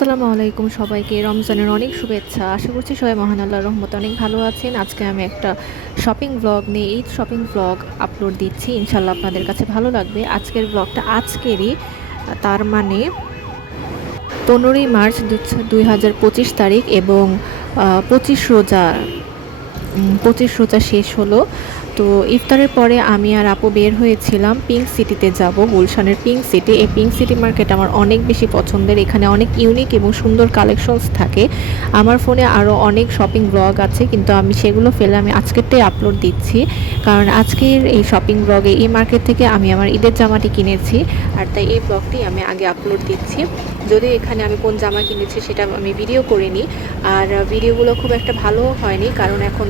আসসালামু আলাইকুম সবাইকে রমজানের অনেক শুভেচ্ছা। আশা করছি সবাই মহান আল্লাহর রহমতে অনেক ভালো আছেন। আজকে আমি একটা শপিং ব্লগ নিয়ে ঈদ শপিং ব্লগ আপলোড দিচ্ছি। ইনশাল্লাহ আপনাদের কাছে ভালো লাগবে। আজকের ব্লগটা আজকেরই, তার মানে 15ই মার্চ 2025 তারিখ এবং 25 রোজা শেষ হলো। তো ইফতারের পরে আমি আর আপু বের হয়েছিলাম পিঙ্ক সিটিতে যাব, গুলশানের পিঙ্ক সিটি। এই পিঙ্ক সিটি মার্কেট আমার অনেক বেশি পছন্দের। এখানে অনেক ইউনিক এবং সুন্দর কালেকশনস থাকে। আমার ফোনে আরও অনেক শপিং ব্লগ আছে, কিন্তু আমি সেগুলো ফেলে আমি আজকেরটাই আপলোড দিচ্ছি, কারণ আজকের এই শপিং ব্লগে এই মার্কেট থেকে আমি আমার ঈদের জামাটি কিনেছি, আর তাই এই ব্লগটি আমি আগে আপলোড দিচ্ছি। যদিও এখানে আমি কোন জামা কিনেছি সেটা আমি ভিডিও করিনি, আর ভিডিওগুলো খুব একটা ভালো হয়নি, কারণ এখন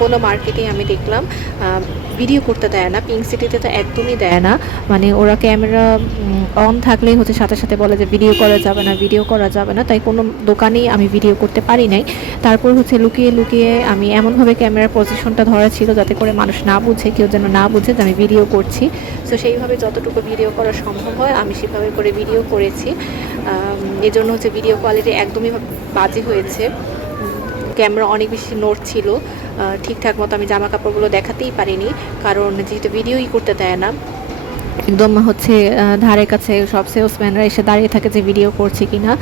কোনো মার্কেটে আমি দেখলাম ভিডিও করতে দেয় না। পিঙ্ক সিটিতে তো একদমই দেয় না, মানে ওরা ক্যামেরা অন থাকলেই হচ্ছে সাথে সাথে বলে যে ভিডিও করা যাবে না, ভিডিও করা যাবে না। তাই কোনো দোকানেই আমি ভিডিও করতে পারি নাই। তারপর হচ্ছে লুকিয়ে লুকিয়ে আমি এমনভাবে ক্যামেরার পজিশনটা ধরা ছিল যাতে করে মানুষ না বুঝে, কেউ যেন না বুঝে যে আমি ভিডিও করছি। তো সেইভাবে যতটুকু ভিডিও করা সম্ভব হয় আমি সেভাবে করে ভিডিও করেছি। এজন্য হচ্ছে ভিডিও কোয়ালিটি একদমই বাজে হয়েছে। ক্যামেরা অনেক বেশি নড়ছিল, ঠিকঠাক মতো আমি জামা কাপড়গুলো দেখাতেই পারিনি, কারণ যেহেতু ভিডিওই করতে দেয় না। একদম হচ্ছে ধারে কাছে সব সেলসম্যানরা এসে দাঁড়িয়ে থাকে যে ভিডিও করছে কিনা।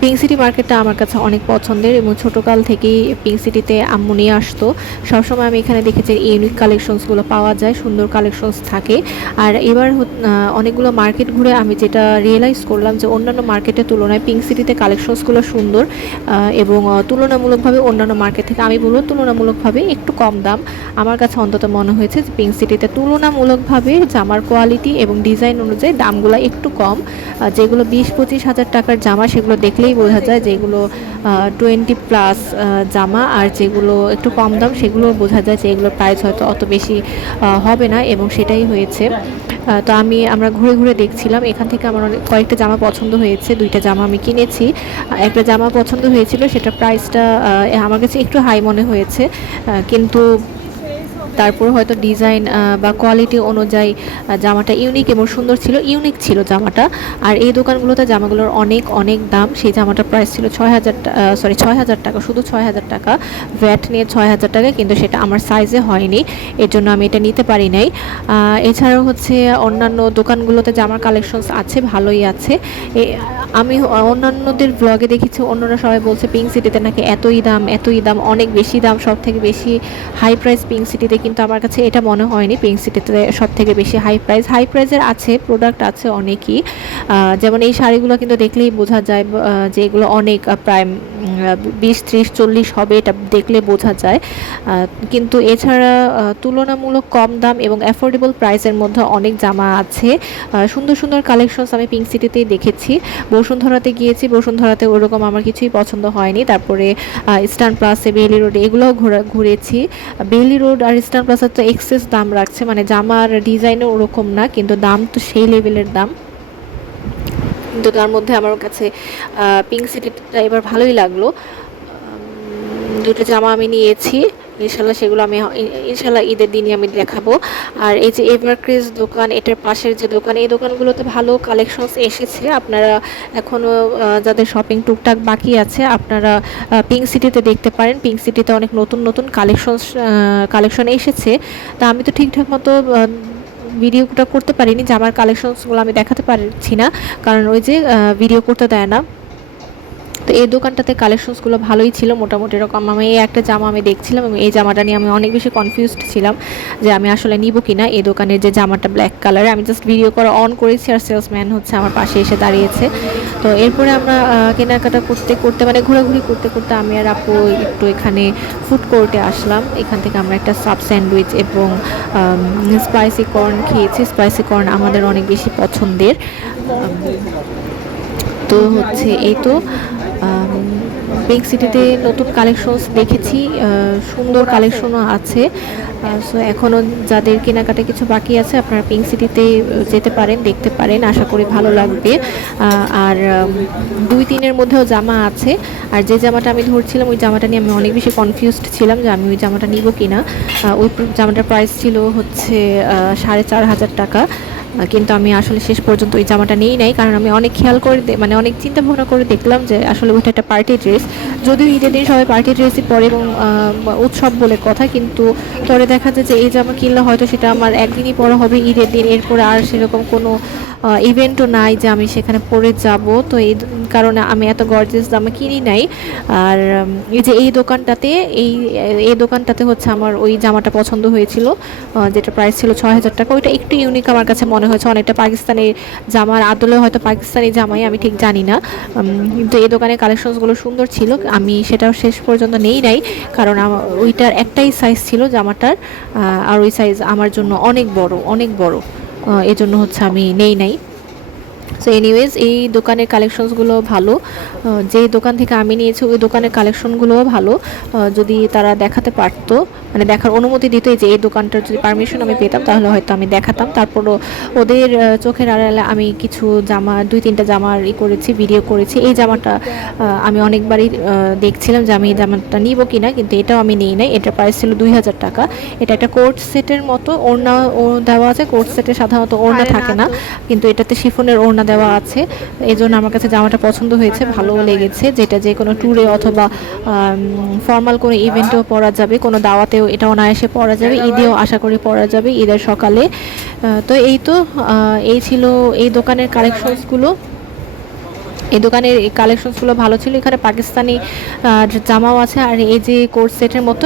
পিঙ্ক সিটি মার্কেটটা আমার কাছে অনেক পছন্দের, এবং ছোটোকাল থেকেই পিঙ্ক সিটিতে আম্মু নিয়ে আসতো। সবসময় আমি এখানে দেখেছি ইউনিক কালেকশনসগুলো পাওয়া যায়, সুন্দর কালেকশনস থাকে। আর এবার অনেকগুলো মার্কেট ঘুরে আমি যেটা রিয়েলাইজ করলাম যে অন্যান্য মার্কেটের তুলনায় পিঙ্ক সিটিতে কালেকশনসগুলো সুন্দর, এবং তুলনামূলকভাবে অন্যান্য মার্কেট থেকে আমি বলবো তুলনামূলকভাবে একটু কম দাম। আমার কাছে অন্তত মনে হয়েছে যে পিঙ্ক সিটিতে তুলনামূলকভাবে জামার কোয়ালিটি এবং ডিজাইন অনুযায়ী দামগুলো একটু কম। যেগুলো 20-25 হাজার টাকার জামা সেগুলো দেখলেই বোঝা যায় যেগুলো 20+ জামা, আর যেগুলো একটু কম দাম সেগুলো বোঝা যায় যে এগুলোর প্রাইস হয়তো অত বেশি হবে না, এবং সেটাই হয়েছে। তো আমরা ঘুরে ঘুরে দেখছিলাম। এখান থেকে আমার কয়েকটা জামা পছন্দ হয়েছে, 2টা জামা আমি কিনেছি। একটা জামা পছন্দ হয়েছিল, সেটা প্রাইসটা আমার কাছে একটু হাই মনে হয়েছে, কিন্তু তারপর হয়তো ডিজাইন বা কোয়ালিটি অনুযায়ী জামাটা ইউনিক এবং সুন্দর ছিল, ইউনিক ছিল জামাটা। আর এই দোকানগুলোতে জামাগুলোর অনেক অনেক দাম। সেই জামাটার প্রাইস ছিল 6,000 টাকা, শুধু 6,000 টাকা, ভ্যাট নিয়ে 6,000 টাকা, কিন্তু সেটা আমার সাইজে হয়নি, এর জন্য আমি এটা নিতে পারি নাই। এছাড়াও হচ্ছে অন্যান্য দোকানগুলোতে জামার কালেকশনস আছে, ভালোই আছে। আমি অন্যান্যদের ব্লগে দেখেছি, অন্যরা সবাই বলছে পিঙ্ক সিটিতে নাকি এতই দাম, অনেক বেশি দাম, সব থেকে বেশি হাই প্রাইস পিঙ্ক সিটিতে। কিন্তু আমার কাছে এটা মনে হয়নি পিঙ্ক সিটিতে সব থেকে বেশি হাই প্রাইসের আছে, প্রোডাক্ট আছে অনেকই। যেমন এই শাড়িগুলো কিন্তু দেখলেই বোঝা যায় যে এগুলো অনেক প্রায় 20, 30, 40 হবে, এটা দেখলে বোঝা যায়। কিন্তু এছাড়া তুলনামূলক কম দাম এবং অ্যাফোর্ডেবল প্রাইসের মধ্যে অনেক জামা আছে। সুন্দর সুন্দর কালেকশনস আমি পিঙ্ক সিটিতেই দেখেছি। বসুন্ধরাতে গিয়েছি, বসুন্ধরাতে ওরকম আমার কিছুই পছন্দ হয়নি। তারপরে ইস্টার্ন প্লাসে, বেইলি রোডে, এগুলোও ঘুরেছি। বেইলি রোড আর ইস্টার্ন প্লাসে তো এক্সেস দাম রাখছে, মানে জামার ডিজাইনও ওরকম না, কিন্তু দাম তো সেই লেভেলের দাম। কিন্তু তার মধ্যে আমার কাছে পিঙ্ক সিটিটা এবার ভালোই লাগলো। 2টো জামা আমি নিয়েছি, ইনশাল্লাহ সেগুলো আমি ইনশাল্লাহ ঈদের দিনই আমি দেখাবো। আর এই যে এভারক্রেজ দোকান, এটার পাশের যে দোকান, এই দোকানগুলোতে ভালো কালেকশনস এসেছে। আপনারা এখনও যাদের শপিং টুকটাক বাকি আছে, আপনারা পিঙ্ক সিটিতে দেখতে পারেন। পিঙ্ক সিটিতে অনেক নতুন নতুন কালেকশন এসেছে। তা আমি তো ঠিকঠাক মতো ভিডিওটা করতে পারিনি, জামার কালেকশনসগুলো আমি দেখাতে পারছি না, কারণ ওই যে ভিডিও করতে দেয় না। তো এই দোকানটাতে কালেকশনসগুলো ভালোই ছিল মোটামুটি। এরকম আমি এই একটা জামা আমি দেখছিলাম, এবং এই জামাটা নিয়ে আমি অনেক বেশি কনফিউজড ছিলাম যে আমি আসলে নিব কিনা। এই দোকানের যে জামাটা ব্ল্যাক কালারে, আমি জাস্ট ভিডিও করা অন করেছি, আর সেলসম্যান হচ্ছে আমার পাশে এসে দাঁড়িয়েছে। তো এরপরে আমরা কেনাকাটা করতে করতে, মানে ঘোরাঘুরি করতে করতে, আমি আর আপু একটু এখানে ফুড কোর্টে আসলাম। এখান থেকে আমরা একটা সাব স্যান্ডউইচ এবং স্পাইসি কর্ন খেয়েছি। স্পাইসি কর্ন আমাদের অনেক বেশি পছন্দের। তো হচ্ছে এই তো পিঙ্ক সিটিতে নতুন কালেকশনস দেখেছি, সুন্দর কালেকশনও আছে। সো এখনও যাদের কেনাকাটা কিছু বাকি আছে, আপনারা পিঙ্ক সিটিতে যেতে পারেন, দেখতে পারেন, আশা করি ভালো লাগবে। আর 2-3-এর মধ্যেও জামা আছে। আর যে জামাটা আমি ধরছিলাম, ওই জামাটা নিয়ে আমি অনেক বেশি কনফিউজড ছিলাম যে আমি ওই জামাটা নিব কিনা। ওই জামাটার প্রাইস ছিল হচ্ছে 4,500 টাকা। কিন্তু আমি আসলে শেষ পর্যন্ত ওই জামাটা নিই নাই, কারণ আমি অনেক খেয়াল করে মানে অনেক চিন্তা ভাবনা করে দেখলাম যে আসলে ওইটা একটা পার্টি ড্রেস। যদিও ঈদের দিন সবাই পার্টি ড্রেসই পরে এবং উৎসব বলে কথা, কিন্তু পরে দেখা যায় যে এই জামা কিনলে হয়তো সেটা আমার একদিনই পরা হবে ঈদের দিন, এরপরে আর সেরকম কোনো ইভেন্টও নাই যে আমি সেখানে পরে যাব। তো এই কারণে আমি এত গর্জিয়াস জামা কিনি নাই। আর এই যে এই দোকানটাতে এই এই দোকানটাতে হচ্ছে আমার ওই জামাটা পছন্দ হয়েছিল, যেটা প্রাইস ছিল ৬,০০০ টাকা। ওইটা একটু ইউনিক আমার কাছে মনে হয়েছে, অনেকটা পাকিস্তানি জামার আদলে হয়তো পাকিস্তানি জামাই, আমি ঠিক জানি না। কিন্তু এই দোকানের কালেকশনসগুলো সুন্দর ছিল, আমি সেটাও শেষ পর্যন্ত নেই নাই, কারণ ওইটার একটাই সাইজ ছিল জামাটার, আর ওই সাইজ আমার জন্য অনেক বড়, অনেক বড়। এজন্য হচ্ছে আমি নেই নাই। সো এনিওয়েজ এই দোকানের কালেকশনসগুলো ভালো, যে দোকান থেকে আমি নিয়েছি ওই দোকানের কালেকশনগুলোও ভালো। যদি তারা দেখাতে পারতো, মানে দেখার অনুমতি দিত, যে এই দোকানটার যদি পারমিশন আমি পেতাম তাহলে হয়তো আমি দেখাতাম। তারপরও ওদের চোখের আড়ালে আমি কিছু জামা, 2-3টা জামার করেছি, ভিডিও করেছি। এই জামাটা আমি অনেকবারই দেখছিলাম যে আমি এই জামাটা নিব কিনা, কিন্তু এটাও আমি নিই নাই। এটার প্রাইস ছিল ২,০০০ টাকা। এটা একটা কোট সেটের মতো, ওড়না দেওয়া আছে। কোট সেটে সাধারণত ওড়না থাকে না, কিন্তু এটাতে শিফনের ওড়না দেওয়া আছে। এই জন্য আমার কাছে জামাটা পছন্দ হয়েছে, ভালোও লেগেছে, যেটা যে কোনো ট্যুরে অথবা ফর্মাল কোনো ইভেন্টেও পরা যাবে, কোনো দাওয়াতেও এটা অনায়াসে পরা যাবে, ঈদেও আশা করি পরা যাবে, ঈদের সকালে। তো এই ছিল এই দোকানের কালেকশনসগুলো। এই দোকানের এই কালেকশনসগুলো ভালো ছিল। এখানে পাকিস্তানি জামাও আছে, আর এই যে কোট সেটের মতো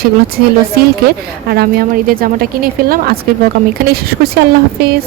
সেগুলো ছিল সিল্কের। আর আমি আমার ঈদের জামাটা কিনে ফেললাম। আজকের ব্লগ আমি এখানেই শেষ করছি। আল্লাহ হাফেজ।